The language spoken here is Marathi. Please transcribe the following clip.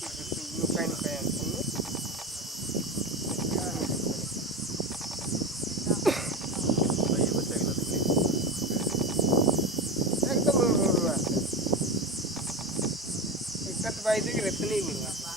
लुकाइन कायन सुनो एकदम रुआ एकत बाई दे रत्नी बुआ